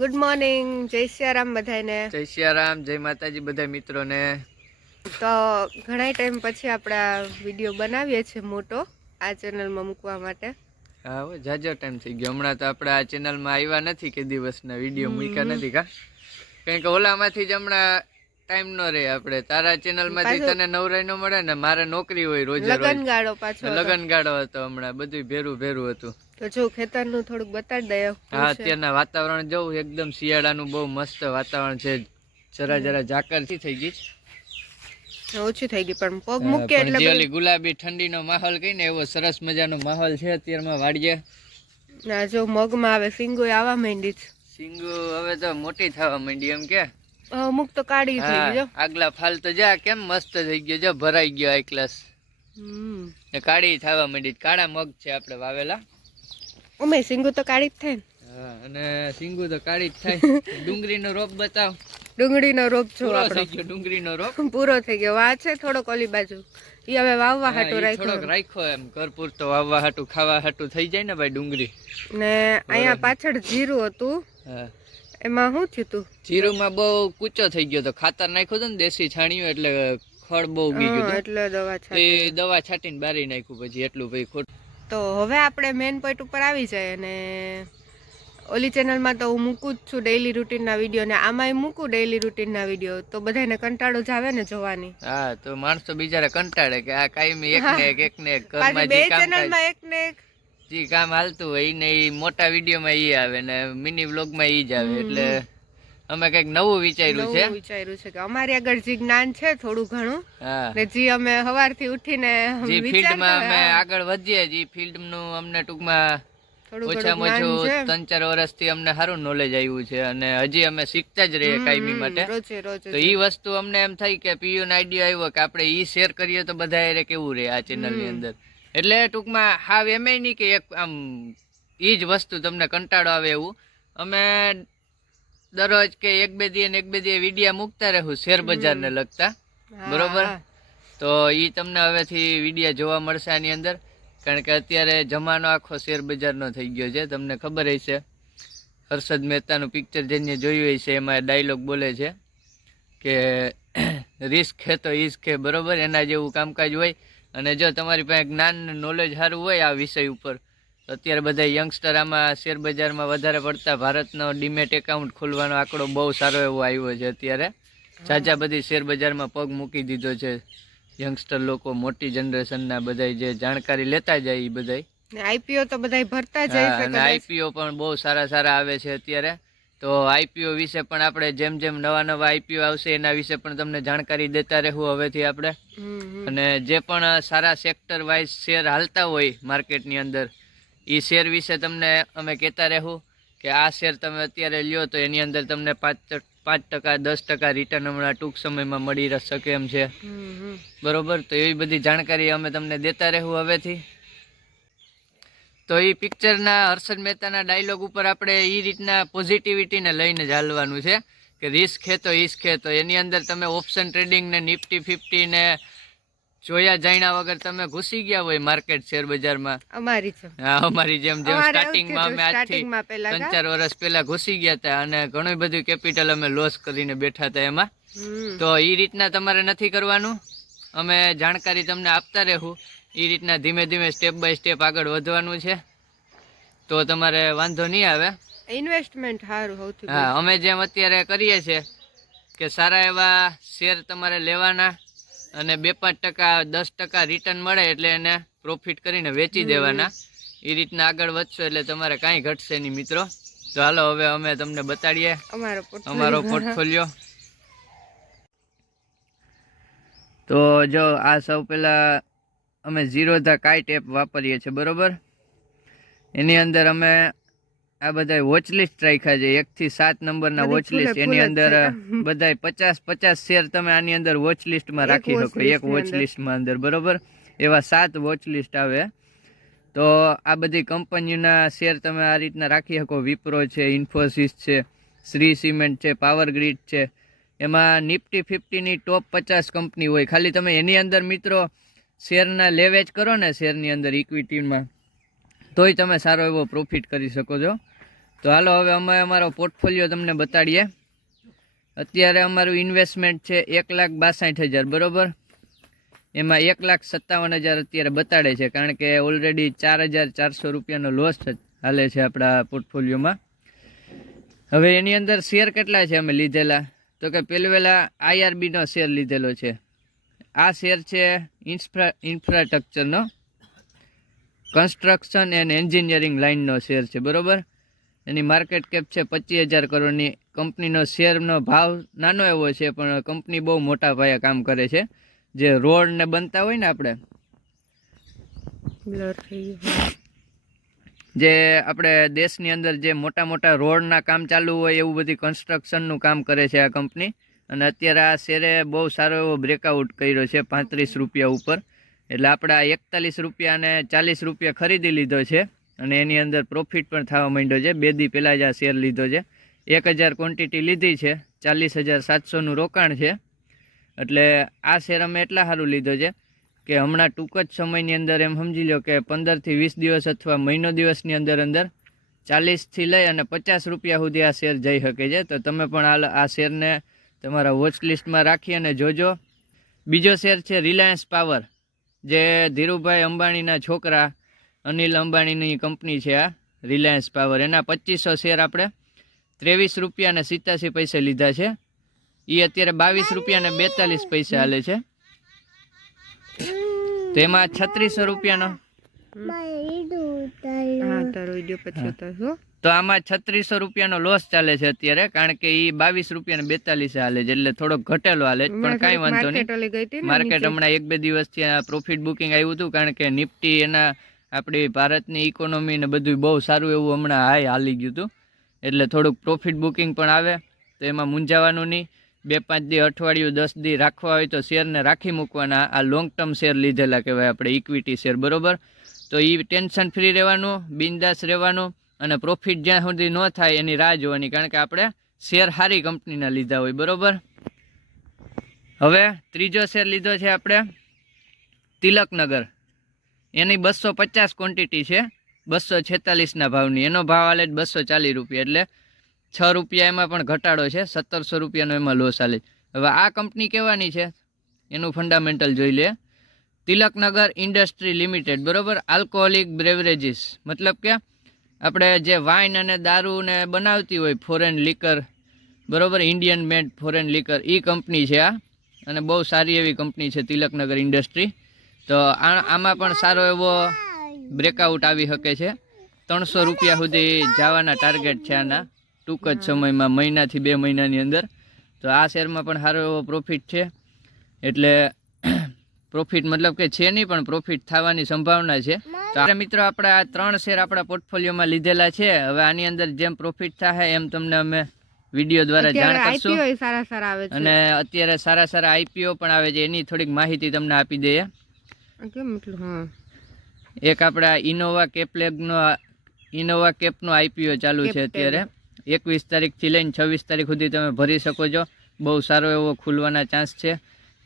Good morning જય સિયારામ બધાને જય સિયારામ જય માતાજી બધા મિત્રોને. તો ઘણા ટાઈમ પછી આપણે વીડિયો બનાવીએ છીએ મોટો આ ચેનલમાં મૂકવા માટે. હા જાજો ટાઈમ થઈ ગયો. હમણાં તો આપણે આ ચેનલમાં આવ્યા નથી કે દિવસના વીડિયો મૂક્યા નથી કા? કારણ કે ઓલામાંથી જ હમણાં ટાઈમ નો રહે આપણે. તારા ચેનલમાંથી તને નવરાઈ નો મળે ને મારે નોકરી હોય રોજે લગન ગાળો પાછો. લગન ગાળો હતો હમણાં બધું ભેરું ભેરું હતું. તો જો ખેતરનું થોડુંક બતાડી દઈએ હા અત્યારના વાતાવરણ જોવું એકદમ શિયાળાનું બહુ મસ્ત વાતાવરણ છે. જરા જરા ઝાકરથી થઈ ગઈ ઓછી થઈ ગઈ પણ પગ મૂકે એટલે ઓલી ગુલાબી ઠંડીનો માહોલ કઈ ને એવો સરસ મજાનો માહોલ છે અત્યારમાં વાડીએ. ના જો મગમાં આવે સિંગો આવવા માંડી છે. સિંગુ હવે તો મોટી થવા માંડી એમ કે. અમુક તો કાળી થઈ ગયો આગલા ફાલ તો જા કેમ મસ્ત થઈ ગયો જો ભરાઈ ગયો આઈ ક્લાસ હમ. કાઢી કાળી થવા માંડી કાળા મગ છે આપણે વાવેલા. ઓમે સિંગુ તો કાળી જ થાય ને. અને સિંગુ તો કાળી જ થાય. ડુંગળીનો રોપ બતાવ. ડુંગળીનો જો પૂરો આપણો. ડુંગળીનો રોપ. પૂરો થઈ ગયો. વા છે થોડો કોલી બાજુ. ઈ હવે વાવવા હાટુ રાખ્યો થોડોક રાખ્યો એમ. ઘર પૂરતો વાવવા હાટુ ખાવા હાટુ થઈ જાય ને ભાઈ ડુંગળી. ને અહીંયા પાછળ જીરું હતું. એમાં શું થયું તું? જીરુમાં બહુ કૂચો થઈ ગયો તો ખાતર નાખ્યું હતું ને દેશી છાણિયું એટલે ખડ બહુ ઉગી ગયું એટલે દવા છાટી દવા છાંટીને બારી નાખ્યું પછી એટલું ભાઈ ખોટું તો હવે આપણે મેન પોઈન્ટ ઉપર આવી જાય અને ઓલી ચેનલમાં તો હું મૂકું જ છું ડેઈલી રૂટીનના વીડિયો ને આમાંય મૂકું ડેઈલી રૂટીનના વીડિયો તો બધાને કંટાળો જ આવે ને જોવાની. હા તો માણસો બિચારા કંટાળે કે આ કાયમી એક ને એક એક ને એક ઘરમાં બે જે કામ ચેનલમાં એક ને એક. જે કામ હાલતું હોય ને ઈ મોટા વિડીયોમાં એ આવે ને મિની વ્લોગમાં ઈ જ આવે. એટલે અમે કંઈક નવું વિચાર્યું છે. વિચાર્યું છે કે અમારી આગળ જે જ્ઞાન છે થોડું ઘણું. ને જે અમે સવારથી ઉઠીને જે ફિલ્ડમાં અમે આગળ વધીએ જે ફિલ્ડનું અમને ટૂંકમાં ઓછામાં ઓછું ત્રણ ચાર વર્ષથી અમને સારું નોલેજ આવ્યું છે અને હજી અમે શીખતા જ રહીએ કાયમી માટે. તો ઈ વસ્તુ અમને એમ થઈ કે પીયુ નો આઈડિયા આવ્યો કે આપણે ઈ શેર કરીએ તો બધા એ કેવું રહે આ ચેનલની અંદર. એટલે ટૂંકમાં હાવ એમ નહીં કે એક આમ એ જ વસ્તુ તમને કંટાળો આવે એવું. અમે દરરોજ કે એક બે દી એક બે દી વિડીયા મૂકતા રહું શેર બજાર ને લગતા બરોબર? તો ઈ તમને હવેથી વિડીયા જોવા મળશે આની અંદર. કારણ કે અત્યારે જમાનો આખો શેર બજારનો થઈ ગયો છે. તમને ખબર હશે. હર્ષદ મહેતાનું પિક્ચર જેને જોયું હશે એમાં ડાયલોગ બોલે છે કે રિસ્ક હે તો ઈસ્ક હે બરોબર? એના જેવું કામકાજ હોય. અને જો તમારી પાસે જ્ઞાન નોલેજ સારું હોય આ વિષય ઉપર અત્યારે બધા યંગસ્ટર આમાં શેરબજારમાં વધારે પડતા ભારતનો ડીમેટ એકાઉન્ટ ખોલવાનો આંકડો બહુ સારો એવો આવ્યો છે અત્યારે. જાજા બધી શેરબજારમાં પગ મૂકી દીધો છે. યંગસ્ટર લોકો મોટી જનરેશનના બધા જે જાણકારી લેતા જાય એ બધા આઈપીઓ તો બધા ભરતા જાય છે અને આઈપીઓ પણ બહુ સારા સારા આવે છે અત્યારે. તો આઈપીઓ વિશે પણ આપણે જેમ જેમ નવા નવા આઈપીઓ આવશે એના વિશે પણ તમને જાણકારી દેતા રહેવું હવેથી આપણે. અને જે પણ સારા સેક્ટર વાઇઝ શેર હાલતા હોય માર્કેટની અંદર એ શેર વિશે તમને અમે કહેતા રહેવું કે આ શેર તમે અત્યારે લ્યો તો એની અંદર તમને પાંચ પાંચ ટકા દસ ટકા રિટર્ન હમણાં ટૂંક સમયમાં મળી શકે એમ છે. બરોબર? તો એવી બધી જાણકારી અમે તમને દેતા રહેવું હવેથી. તો એ પિક્ચરના હર્ષદ મહેતાના ડાયલોગ ઉપર આપણે એ રીતના પોઝિટિવિટીને લઈને ચાલવાનું છે. કે રિસ્ક હે તો ઈસ્ક હે તો એની અંદર તમે ઓપ્શન ટ્રેડિંગ ને નિફ્ટી ફિફ્ટી ને જોયા જાણ્યા વગર તમે ઘૂસી ગયા હોય માર્કેટ શેર બજારમાં? અમારી હા, અમારી જેમ જેમ સ્ટાર્ટિંગમાં અમે આજથી ત્રણ ચાર વર્ષ પહેલા ઘૂસી ગયા હતા અને ઘણું બધું કેપિટલ અમે લોસ કરીને બેઠા હતા એમાં. તો એ રીતના તમારે નથી કરવાનું? અમે જાણકારી તમને આપતા રહેવું. એ રીતના ધીમે ધીમે સ્ટેપ બાય સ્ટેપ આગળ વધવાનું છે. તો તમારે વાંધો નહીં આવે. ઇન્વેસ્ટમેન્ટ સારું સૌથી હા અમે જેમ અત્યારે કરીએ છીએ કે સારા એવા શેર તમારે લેવાના અને બે પાંચ ટકા દસ ટકા રિટર્ન મળે એટલે એને પ્રોફિટ કરીને વેચી દેવાના. એ રીતના આગળ વધશો એટલે તમારે કાંઈ ઘટશે નહીં મિત્રો. તો હાલો હવે અમે તમને બતાડીએ અમારો પોર્ટફોલિયો તો જો આ સૌ પહેલા અમે ઝીરો ધ કાઇટ એપ વાપરીએ છીએ બરોબર? એની અંદર અમે આ બધા વોચ લિસ્ટ રાખ્યા છે. એક થી સાત નંબરના ના વોચ લિસ્ટ એની અંદર બધા બધાય પચાસ પચાસ શેર તમે આની અંદર વોચ લિસ્ટમાં એક રાખી શકો. એક ની વોચ અંદર. બરોબર? એવા સાત વોચ લિસ્ટ આવે. તો આ બધી કંપનીના શેર તમે આ રીતના રાખી શકો. વિપ્રો છે ઇન્ફોસિસ છે શ્રી સિમેન્ટ છે પાવર ગ્રીડ છે. એમાં નિફ્ટી ફિફ્ટીની ટોપ પચાસ કંપની હોય. ખાલી તમે એની અંદર મિત્રો શેરના લેવેચ કરો ને શેરની અંદર ઇક્વિટીમાં તોય તમે સારો એવો પ્રોફિટ કરી શકો છો. તો હાલો, હવે અમે અમારો પોર્ટફોલિયો તમને બતાડીએ. અત્યારે અમારું ઇન્વેસ્ટમેન્ટ છે એક લાખ બાસઠ હજાર, બરોબર? એમાં એક લાખ સત્તાવન હજાર અત્યારે બતાડે છે, કારણ કે ઓલરેડી ચાર હજાર ચારસો રૂપિયાનો લોસ હાલે છે આપણા પોર્ટફોલિયોમાં હવે એની અંદર શેર કેટલા છે અમે લીધેલા? તો કે પહેલવેલા આઈઆરબીનો શેર લીધેલો છે. આ શેર છે ઇન્ફ્રા ઇન્ફ્રાસ્ટ્રક્ચરનો કન્સ્ટ્રક્શન એન્ડ એન્જિનિયરિંગ લાઇનનો શેર છે, બરોબર? એની માર્કેટ કેપ છે પચીસ હજાર કરોડની. કંપનીનો શેરનો ભાવ નાનો એવો છે પણ કંપની બહુ મોટા પાયે કામ કરે છે. જે રોડ ને બનતા હોય ને આપણે. જે આપણે દેશની અંદર જે મોટા મોટા રોડના કામ ચાલુ હોય એવું બધી કન્સ્ટ્રક્શનનું કામ કરે છે આ કંપની અને અત્યારે આ શેરે બહુ સારો એવો બ્રેકઆઉટ કર્યો છે પાંત્રીસ રૂપિયા ઉપર. એટલે આપણે આ એકતાલીસ રૂપિયા અને ચાલીસ રૂપિયા ખરીદી લીધો છે. અને એની અંદર પ્રોફિટ પણ થવા માંડ્યો છે. બે દી પહેલાં જ આ શેર લીધો છે. એક હજાર ક્વોન્ટિટી લીધી છે. ચાલીસ હજાર સાતસોનું રોકાણ છે. એટલે આ શેર અમે એટલા સારું લીધો છે કે હમણાં ટૂંક જ સમયની અંદર એમ સમજી લો કે પંદરથી વીસ દિવસ અથવા મહિનો દિવસની અંદર અંદર ચાલીસથી લઈ અને પચાસ રૂપિયા સુધી આ શેર જઈ શકે છે. તો તમે પણ આ આ શેરને તમારા વોચ લિસ્ટમાં રાખી અને જોજો. બીજો શેર છે રિલાયન્સ પાવર જે ધીરુભાઈ અંબાણીના છોકરા અનિલ અંબાણીની કંપની છે આ રિલાયન્સ પાવર એના પચીસો શેર આપણે ત્રેવીસ રૂપિયા ને સિત્યાસી પૈસે લીધા છે. એ અત્યારે બાવીસ રૂપિયા ને બેતાલીસ પૈસે હાલે છે. તો એમાં છત્રીસો રૂપિયાનો. તો આમાં છત્રીસો રૂપિયાનો લોસ ચાલે છે અત્યારે કારણ કે એ બાવીસ રૂપિયા ને બેતાલીસ હાલે છે એટલે થોડોક ઘટેલો હાલે છે પણ કાંઈ વાંધો નહીં. માર્કેટ. હમણાં એક બે દિવસથી આ પ્રોફિટ બુકિંગ આવ્યું હતું કારણ કે નિફ્ટી એના આપણી ભારતની ઇકોનોમી ને બધું બહુ સારું એવું હમણાં હાઈ હાલી ગયું હતું એટલે થોડુંક પ્રોફિટ બુકિંગ પણ આવે, તો એમાં મૂંઝાવાનું નહીં. બે પાંચ દી અઠવાડિયું, દસ દી રાખવા હોય તો શેરને રાખી મૂકવાના. આ લોંગ ટર્મ શેર લીધેલા કહેવાય આપણે ઇક્વિટી શેર બરોબર? તો એ ટેન્શન ફ્રી રહેવાનું, બિંદાસ રહેવાનું અને પ્રોફિટ જ્યાં સુધી ન થાય એની રાહ જોવાની, કારણ કે આપણે શેર સારી કંપનીના લીધા હોય, બરોબર? હવે ત્રીજો શેર લીધો છે આપણે તિલકનગર. એની બસો પચાસ ક્વોન્ટિટી છે. બસો છેતાલીસના ભાવની. એનો ભાવ હાલે બસો ચાલીસ રૂપિયા. એટલે છ રૂપિયા એમાં પણ ઘટાડો છે. સત્તરસો રૂપિયાનો એમાં લોસ હાલે હવે આ કંપની કહેવાની છે? એનું ફંડામેન્ટલ જોઈ લે. Tilaknagar industry limited. બરોબર? આલ્કોહોલિક બ્રેવરેજીસ મતલબ કે આપણે જે વાઇન અને દારૂને બનાવતી હોય ફોરેન લીકર બરોબર? ઇન્ડિયન મેડ ફોરેન લીકર એ કંપની છે આ. અને બહુ સારી એવી કંપની છે તિલકનગર ઇન્ડસ્ટ્રી. તો આમાં પણ સારો એવો બ્રેકઆઉટ આવી શકે છે. ત્રણસો રૂપિયા સુધી જવાના ટાર્ગેટ છે આના. ટૂંક જ સમયમાં મહિનાથી બે મહિનાની અંદર. તો આ શેરમાં પણ સારો એવો પ્રોફિટ છે. એટલે પ્રોફિટ મતલબ કે છે નહીં પણ પ્રોફિટ થવાની સંભાવના છે. તો આપણે મિત્રો આપણે આ ત્રણ શેર આપણા પોર્ટફોલિયોમાં લીધેલા છે. હવે આની અંદર જેમ પ્રોફિટ થાય એમ તમને અમે વીડિયો દ્વારા જાણ કરશું. અને અત્યારે સારા સારા આઈપીઓ પણ આવે છે. એની થોડીક માહિતી તમને આપી દઈએ. કેમ એટલું હા. એક આપણા ઇનોવા કેપલેગનો ઇનોવા કેપનો આઈપીઓ ચાલુ છે અત્યારે. એકવીસ તારીખથી લઈને છવ્વીસ તારીખ સુધી તમે ભરી શકો છો. બહુ સારો એવો ખુલવાના ચાન્સ છે.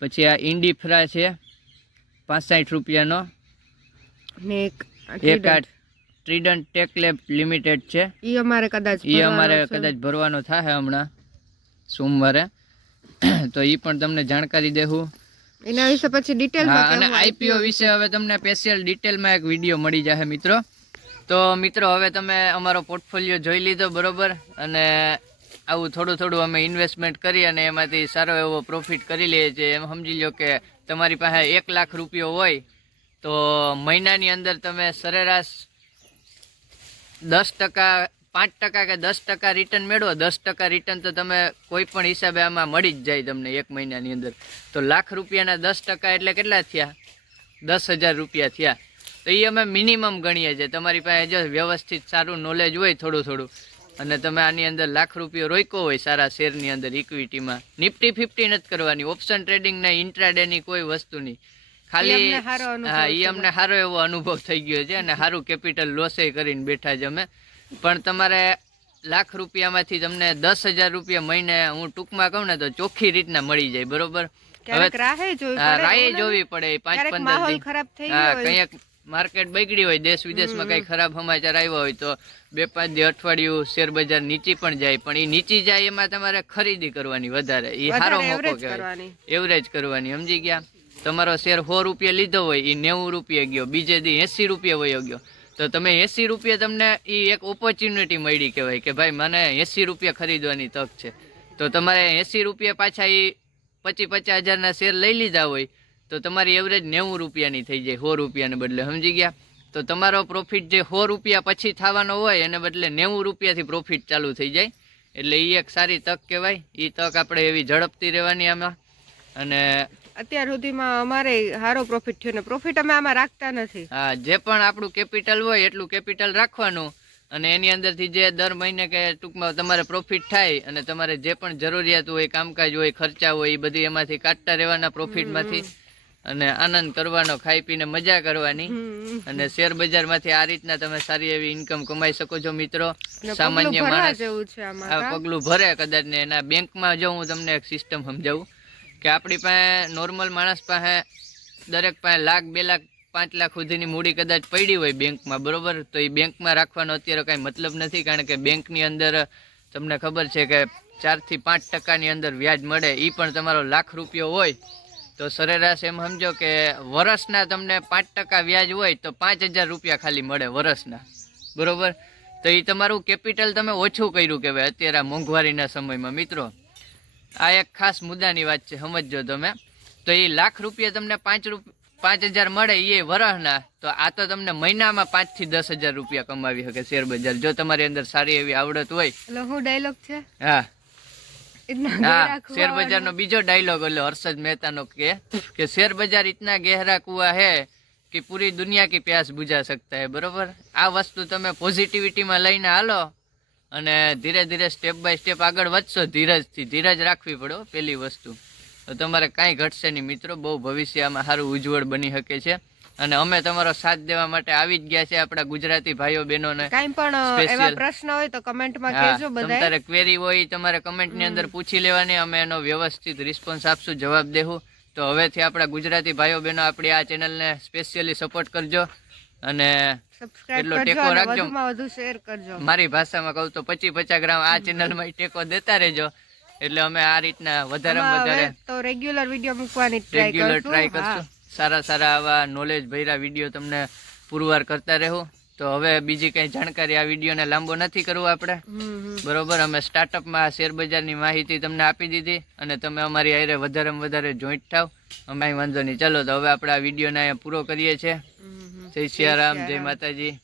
પછી આ ઇન્ડીફ્રા છે પાંસઠ રૂપિયાનો. ને એક એક આ ટ્રીડન્ટ ટેક લેબ લિમિટેડ છે. એ અમારે કદાચ એ અમારે કદાચ ભરવાનો થાય હમણાં સોમવારે. તો એ પણ તમને જાણકારી દેવું એના વિશે પછી ડિટેલમાં અને આઈપીઓ વિશે હવે તમને સ્પેશિયલ ડિટેલમાં એક વીડિયો મળી જશે મિત્રો. તો મિત્રો હવે તમે અમારો પોર્ટફોલિયો જોઈ લીધો બરોબર? અને આવું થોડું થોડું અમે ઇન્વેસ્ટમેન્ટ કરી અને એમાંથી સારો એવો પ્રોફિટ કરી લઈએ છીએ. એમ સમજી લો કે તમારી પાસે એક લાખ રૂપિયો હોય તો મહિનાની અંદર તમે સરેરાશ દસ ટકા પાંચ ટકા કે દસ ટકા રિટર્ન મેળવો દસ ટકા રિટર્ન તો તમે કોઈ પણ હિસાબે આમાં મળી જ જાય તમને એક મહિનાની અંદર. તો લાખ રૂપિયાના દસ ટકા એટલે કેટલા થયા? દસ હજાર રૂપિયા થયા. તો એ અમે મિનિમમ ગણીએ છીએ. તમારી પાસે જો વ્યવસ્થિત સારું નોલેજ હોય થોડું થોડું અને તમે આની અંદર લાખ રૂપિયો રોક્યો હોય સારા શેરની અંદર ઇક્વિટીમાં નિફ્ટી ફિફ્ટી નથી કરવાની. ઓપ્શન ટ્રેડિંગ ને ઇન્ટ્રાડેની કોઈ વસ્તુ નહીં. ખાલી હા એ અમને સારો એવો અનુભવ થઈ ગયો છે અને સારું કેપિટલ લોસે કરીને બેઠા છે અમે. પણ તમારે લાખ રૂપિયામાંથી તમને દસ હજાર રૂપિયા મહિને હું ટૂંકમાં કહું ને તો ચોખ્ખી રીતના મળી જાય બરોબર? ક્યારેક રાહે જોવી પડે જોવી પડે પાંચ પંદર કંઈક માર્કેટ બગડી હોય દેશ વિદેશમાં કઈ ખરાબ સમાચાર આવ્યા હોય તો બે પાંચ દી અઠવાડિયું શેર બજાર નીચી પણ જાય પણ એ નીચી જાય એમાં તમારે ખરીદી કરવાની વધારે એ સારો મોકો કહેવાય. કરવાની. એવરેજ કરવાની સમજી ગયા? તમારો શેર સો રૂપિયા લીધો હોય એ નેવું રૂપિયા ગયો બીજે દી એસી રૂપિયા વયો ગયો. તો તમે એસી રૂપિયા તમને એ એક ઓપોર્ચ્યુનિટી મળી કહેવાય કે ભાઈ મને એસી રૂપિયા ખરીદવાની તક છે. તો તમારે એસી રૂપિયા પાછા એ પચીસ પચાસ હજારના શેર લઈ લીધા હોય તો તમારી એવરેજ નેવું રૂપિયાની થઈ જાય સો રૂપિયાને બદલે, સમજી ગયા? તો તમારો પ્રોફિટ જે સો રૂપિયા પછી થવાનો હોય એને બદલે નેવું રૂપિયાથી પ્રોફિટ ચાલુ થઈ જાય. એટલે એ એક સારી તક કહેવાય. એ તક આપણે એવી ઝડપથી રહેવાની આમાં. અને અત્યાર સુધીમાં અમારે સારો પ્રોફિટ થયો ને પ્રોફિટ અમે આમાં રાખતા નથી. હા જે પણ આપણું કેપિટલ હોય એટલું કેપિટલ રાખવાનું. અને એની અંદરથી જે દર મહિને કે ટૂંકમાં તમારે પ્રોફિટ થાય અને તમારે જે પણ જરૂરિયાત હોય કામકાજ હોય ખર્ચા હોય એ બધી એમાંથી કાઢતા રહેવાના પ્રોફિટમાંથી અને આનંદ કરવાનો ખાઈ પીને મજા કરવાની. અને શેર બજારમાંથી આ રીતના તમે સારી એવી ઇન્કમ કમાઈ શકો છો મિત્રો. સામાન્ય માણસ. પગલું ભરે કદાચ ને એના બેંકમાં જો હું તમને એક સિસ્ટમ સમજાવું. કે આપણી પાસે નોર્મલ માણસ પાસે દરેક પાસે લાખ, બે લાખ, પાંચ લાખ સુધીની મૂડી કદાચ પડી હોય બેંકમાં, બરોબર? તો એ બેંકમાં રાખવાનો અત્યારે કાંઈ મતલબ નથી, કારણ કે બેંકની અંદર તમને ખબર છે કે ચારથી પાંચ ટકાની અંદર વ્યાજ મળે એ પણ તમારો લાખ રૂપિયો હોય. તો સરેરાશ એમ સમજો કે વર્ષના તમને પાંચ ટકા વ્યાજ હોય તો પાંચ હજાર રૂપિયા ખાલી મળે વર્ષના, બરાબર? તો એ તમારું કેપિટલ તમે ઓછું કર્યું કહેવાય અત્યારે મોંઘવારીના સમયમાં, મિત્રો. આ એક ખાસ મુદ્દાની વાત છે સમજો તમે. તો એ લાખ રૂપિયા તમને પાંચ પાંચ હજાર મળે એ વરહના તો આ તો તમને મહિનામાં પાંચથી દસ હજાર રૂપિયા કમાવી શકે શેર બજાર. જો તમારી અંદર સારી એવી આવડત હોય. એટલે હું ડાયલોગ છે? હા. હા શેર બજાર નો બીજો ડાયલોગ એટલે હર્ષદ મહેતા નો કે કે શેર બજાર ઇતના ગહેરા કુવા હે કે પૂરી દુનિયા કી પ્યાસ બુજા સકતા હે બરોબર? આ વસ્તુ તમે પોઝિટિવિટીમાં લઈને હાલો. અને ધીરે ધીરે સ્ટેપ બાય સ્ટેપ આગળ વધશો ધીરજથી. ધીરજ રાખવી પડો પેલી વસ્તુ. તો તમારે કાંઈ ઘટશે નહીં મિત્રો બહુ ભવિષ્યમાં સારું ઉજ્જવળ બની શકે છે. અને અમે તમારો સાથ દેવા માટે આવી જ ગયા છે આપણા ગુજરાતી ભાઈઓ બહેનોને કાંઈ પણ એવા પ્રશ્ન હોય તો કમેન્ટમાં કહેજો બધા તમારે ક્વેરી હોય તમારે તમારે કમેન્ટની અંદર પૂછી લેવાની અમે એનો વ્યવસ્થિત રિસ્પોન્સ આપશું જવાબ દેવું તો હવેથી આપણા ગુજરાતી ભાઈઓ બહેનો આપણી આ ચેનલને સ્પેશિયલી સપોર્ટ કરજો. અને સબસ્ક્રાઇબ કરજો અને વધુમાં વધુ શેર કરજો. મારી ભાષામાં કહું તો પચી પચાસ ગ્રામ આ ચેનલમાં ટેકો દેતા રહેજો. એટલે અમે આ રીતના વધારેમાં વધારે તો રેગ્યુલર વીડિયો મૂકવાની ટ્રાય રેગ્યુલર ટ્રાય કરશું. સારા સારા આવા નોલેજ ભર્યા વીડિયો તમને પુરવાર કરતા રહો. તો હવે બીજી કઈ જાણકારી આ વિડીયોને લાંબો નથી કરવો આપણે. બરોબર અમે સ્ટાર્ટઅપમાં શેર બજારની માહિતી તમને આપી દીધી અને તમે અમારી આયરે વધારેમાં વધારે જોઈન્ટ થાવ. અમે વાંધો નહીં. ચાલો તો હવે આપણે આ વિડીયોને અહીંયા પૂરો કરીએ છીએ. જય સિયારામ જય માતાજી.